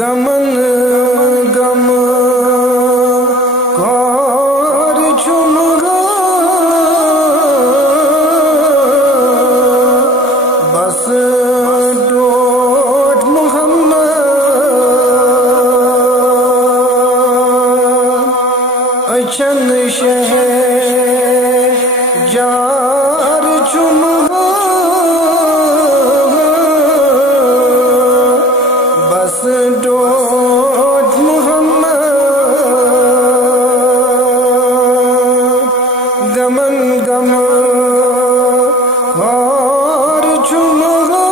गमन गम कार चुमगा बस डोट मोहम्मद अचन शहर जार चुमगा बस डोट मोहम्मद गमन गम कार चुमगा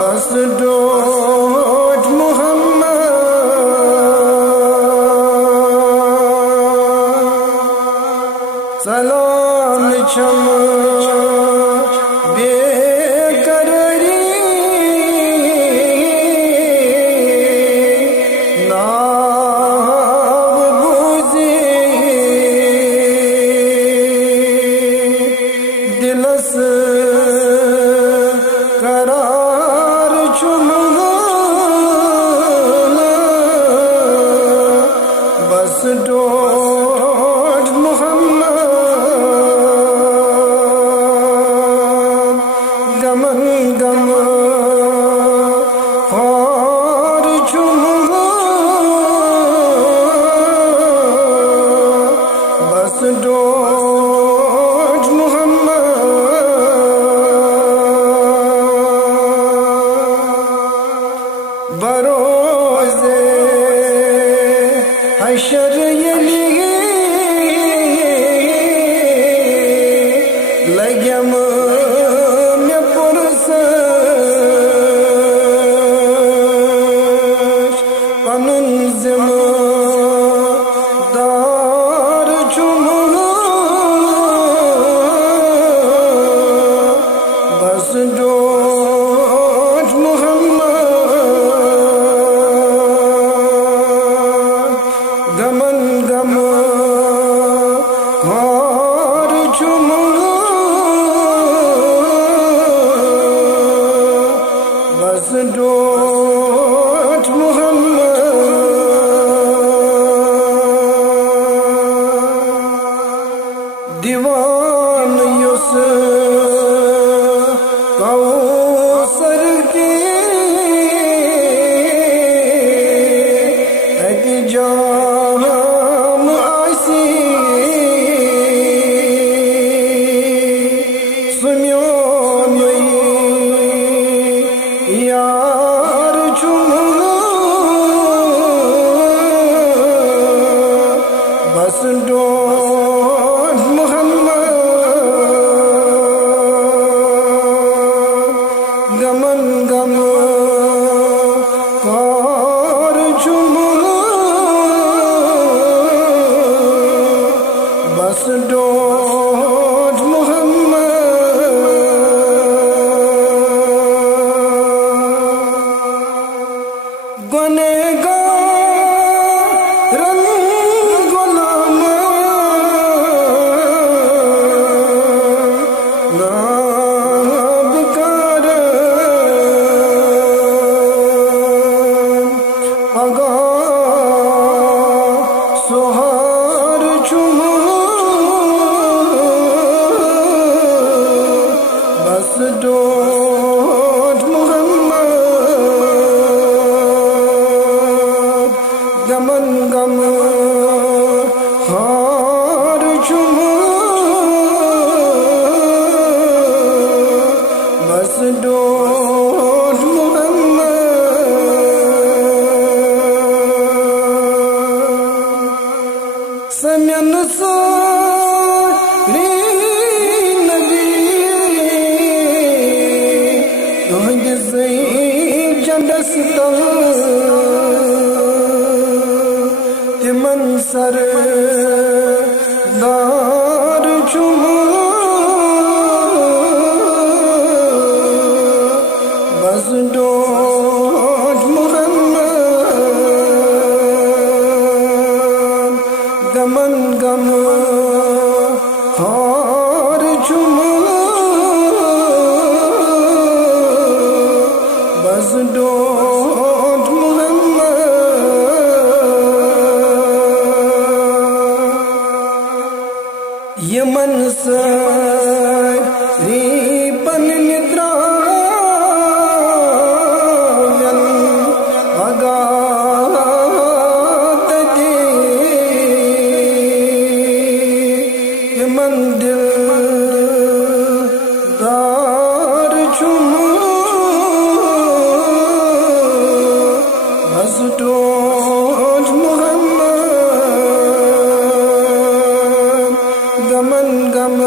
बस डोट मोहम्मद सलाम चम बेकरारी नाव बुझे दिलस करार चुमगा बस डोट मोहम्मद गमन गम कार चुमगा बस डोट मोहम्मद बरोज़े हशर यली लगम में पुरसश पनुन ज़िम्मेदार चुमगा बस डोट मोहम्मद गमन गम कार चुमगा बस डोट मोहम्मद दीवान युस कौसर के जाम आसी सुनियो यार चुमगा बस डोट मोहम्मद गमन गम कार चुमगा बस डोट मोहम्मद गुनहगार गुलाम नाबिकार अगा सोहार चुमगा बस डोट मोहम्मद गमन गम कार चुमगा बस डोट मोहम्मद समन सारी नबी तुझसे जडसता तिमन सर दार चुमगा बस डोट मोहम्मद गमन गम कार चुमगा मन सरीपन निद्राव्यन अगात दे मन दिलदार चुम हसटोज मोहम्मद गमन गम